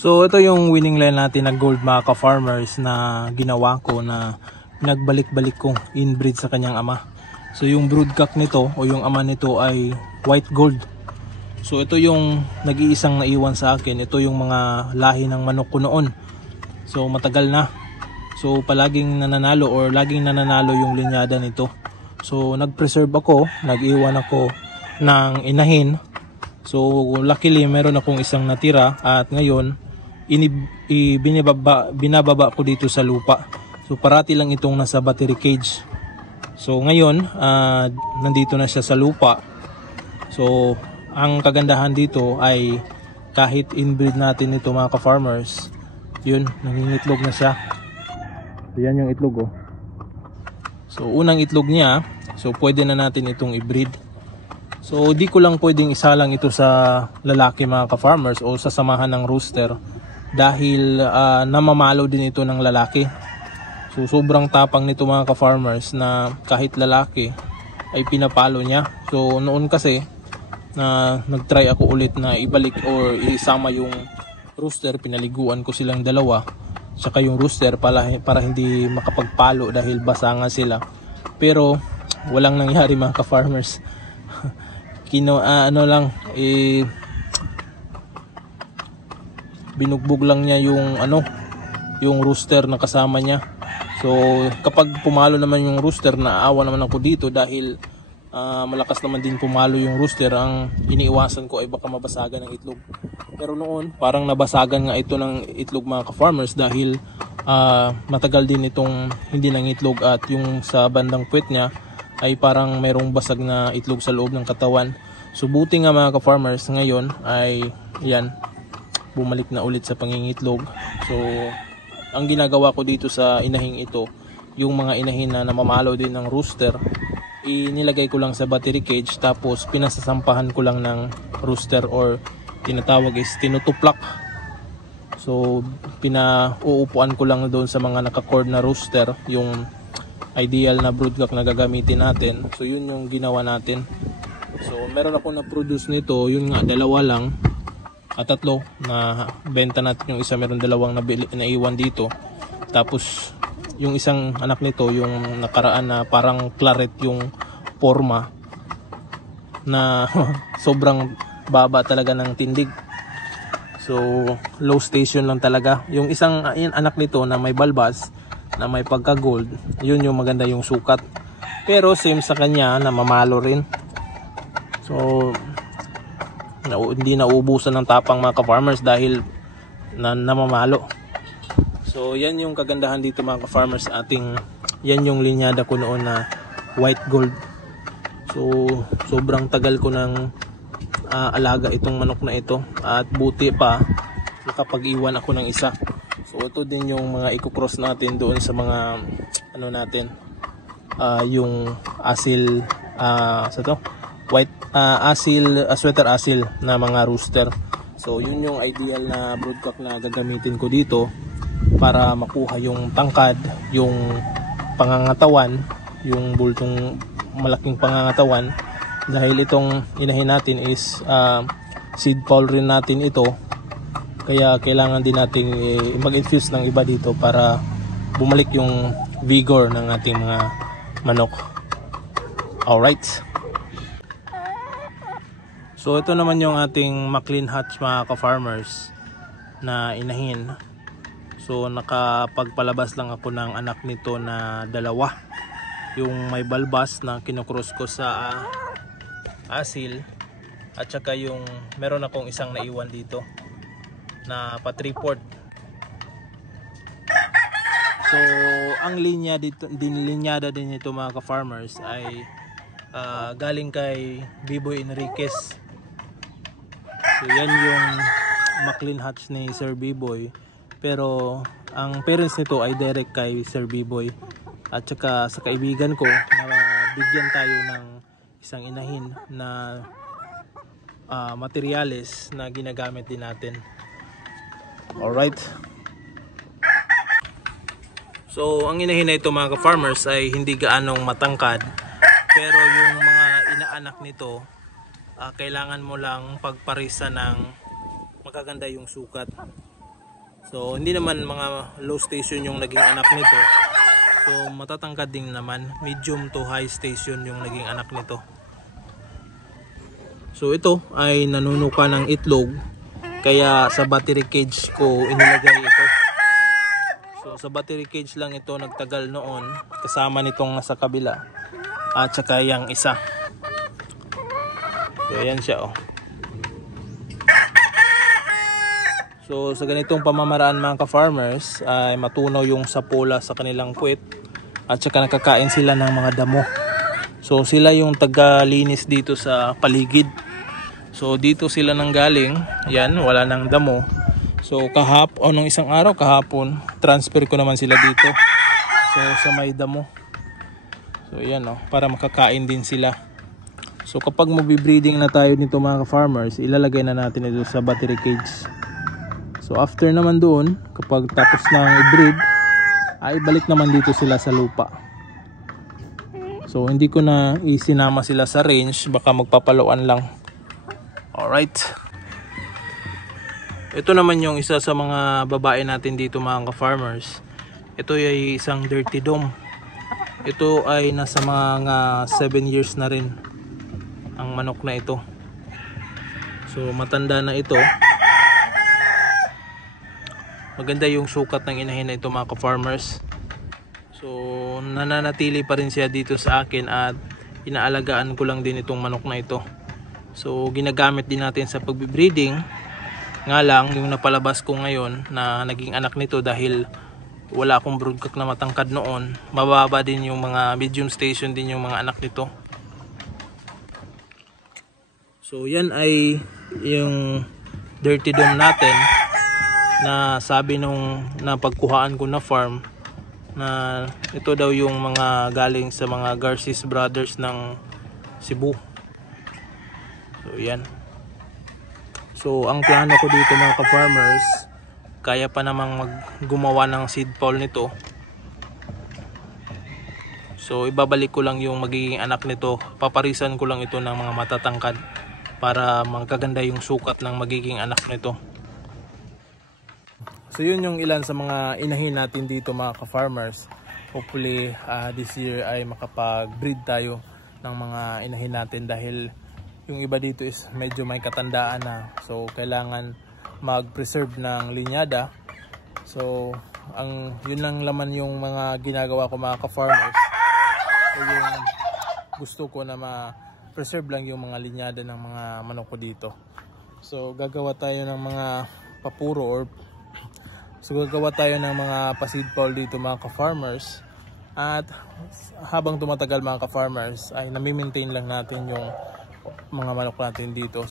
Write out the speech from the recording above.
So ito yung winning line natin na gold mga ka-farmers na ginawa ko na nagbalik-balik kong inbreed sa kanyang ama. So yung broodcock nito o yung ama nito ay white gold. So ito yung nag-iisang naiwan sa akin. Ito yung mga lahi ng manok ko noon. So matagal na. So palaging nananalo or laging nananalo yung linyada nito. So nag-preserve ako, nag-iwan ako ng inahin. So luckily meron akong isang natira at ngayon binababa ko dito sa lupa. So parati lang itong nasa battery cage. So ngayon nandito na siya sa lupa. So ang kagandahan dito ay kahit inbreed natin ito mga ka-farmers, yun, nangingitlog na siya. So yan yung itlog oh. So unang itlog niya, so pwede na natin itong i-breed. So di ko lang pwedeng isalang ito sa lalaki mga ka-farmers o sa samahan ng rooster dahil namamalo din ito ng lalaki. So sobrang tapang nito mga ka-farmers na kahit lalaki ay pinapalo niya. So noon kasi na nagtry ako ulit na ibalik or isama yung rooster, pinaliguan ko silang dalawa saka yung rooster para hindi makapagpalo dahil basa nga sila. Pero walang nangyari mga ka-farmers. Binugbog lang niya yung rooster na kasama niya. So kapag pumalo naman yung rooster, naawa naman ako dito dahil malakas naman din pumalo yung rooster. Ang iniiwasan ko ay baka mabasagan ng itlog. Pero noon parang nabasagan nga ito ng itlog mga ka-farmers dahil matagal din itong hindi nang itlog at yung sa bandang puwet niya ay parang mayroong basag na itlog sa loob ng katawan. So buti nga mga ka-farmers ngayon ay yan, bumalik na ulit sa pangingitlog. So ang ginagawa ko dito sa inahing ito, yung mga inahin na namamalo din ng rooster, inilagay ko lang sa battery cage tapos pinasasampahan ko lang ng rooster or tinatawag is tinutuplak. So pinauupuan ko lang doon sa mga naka-cord na rooster yung ideal na broodcock na gagamitin natin. So yun yung ginawa natin. So meron ako na produce nito, yun nga dalawa lang at tatlo na benta natin. Yung isa meron dalawang naiwan dito. Tapos yung isang anak nito, yung nakaraan na parang claret yung forma na sobrang baba talaga ng tindig. So low station lang talaga. Yung isang anak nito na may balbas, na may pagka gold, yun yung maganda yung sukat. Pero same sa kanya na mamalo rin. So hindi nauubusan ng tapang mga ka-farmers dahil namamalo. So yan yung kagandahan dito mga ka-farmers ating, yan yung linyada ko noon na white gold. So sobrang tagal ko ng alaga itong manok na ito at buti pa nakapag-iwan ako ng isa. So ito din yung mga i-cross natin doon sa mga natin, yung asil white asil, sweater asil na mga rooster. So yun yung ideal na broodcock na gagamitin ko dito para makuha yung tangkad, yung pangangatawan, yung bultong malaking pangangatawan, dahil itong inahin natin is seed fowl rin natin ito, kaya kailangan din natin mag-infuse ng iba dito para bumalik yung vigor ng ating mga manok. Alright. So ito naman yung ating McLean hatch mga ka-farmers na inahin. So nakapagpalabas lang ako ng anak nito na dalawa. Yung may balbas na kinukross ko sa asil, at saka yung meron akong isang naiwan dito na pa-3/4. So ang linyada din ito mga ka-farmers ay galing kay Biboy Enriquez. So yan yung McLean hatch ni Sir Biboy, pero ang parents nito ay direct kay Sir Biboy. At saka sa kaibigan ko na bigyan tayo ng isang inahin na materyales na ginagamit din natin. Alright. So ang inahin na ito mga ka-farmers ay hindi gaanong matangkad, pero yung mga inaanak nito kailangan mo lang pagparisa ng magaganda yung sukat. So hindi naman mga low station yung naging anak nito. So matatangkad din naman, medium to high station yung naging anak nito. So ito ay nanunuka ng itlog, kaya sa battery cage ko inilagay ito. So sa battery cage lang ito nagtagal noon, kasama nitong nasa kabila at saka yung isa. So ayan siya oh. So sa ganitong pamamaraan mga ka-farmers ay matunaw yung sapola sa kanilang puwet at saka nakakain sila ng mga damo. So sila yung tagalinis dito sa paligid. So dito sila nanggaling, yan, wala nang damo. So nung isang araw kahapon, transfer ko naman sila dito. So sa may damo. So yan oh, para makakain din sila. So kapag magbe-breeding na tayo nito mga ka-farmers, ilalagay na natin ito sa battery cage. So after naman doon, kapag tapos na i-breed, ay balik naman dito sila sa lupa. So hindi ko na isinama sila sa range, baka magpapaluan lang. Alright. Ito naman yung isa sa mga babae natin dito mga ka-farmers. Ito ay isang dirty dome. Ito ay nasa mga 7 years na rin ang manok na ito. So matanda na ito. Maganda yung sukat ng inahin na ito mga ka-farmers. So nananatili pa rin siya dito sa akin at inaalagaan ko lang din itong manok na ito. So ginagamit din natin sa pagbe-breeding. Nga lang yung napalabas ko ngayon na naging anak nito dahil wala akong broodcock na matangkad noon. Mababa din yung mga medium station din yung mga anak nito. So yan ay yung dirty dome natin na sabi nung napagkuhaan ko na farm na ito daw yung mga galing sa mga Garces Brothers ng Cebu. So yan. So ang plano ko dito mga ka-farmers, kaya pa namang gumawa ng seed poll nito. So ibabalik ko lang yung magiging anak nito, paparisan ko lang ito ng mga matatangkad para magkaganda yung sukat ng magiging anak nito. So yun yung ilan sa mga inahin natin dito mga ka-farmers. Hopefully this year ay makapag-breed tayo ng mga inahin natin dahil yung iba dito is medyo may katandaan na. So kailangan mag-preserve ng linyada. So yun lang laman yung mga ginagawa ko mga ka-farmers. So yung gusto ko na ma-preserve lang yung mga linyada ng mga manok ko dito. So gagawa tayo ng mga papuro or gagawa tayo ng mga pa-seed poll dito mga ka-farmers. At habang tumatagal mga ka-farmers ay nami-maintain lang natin yung mga manok natin dito.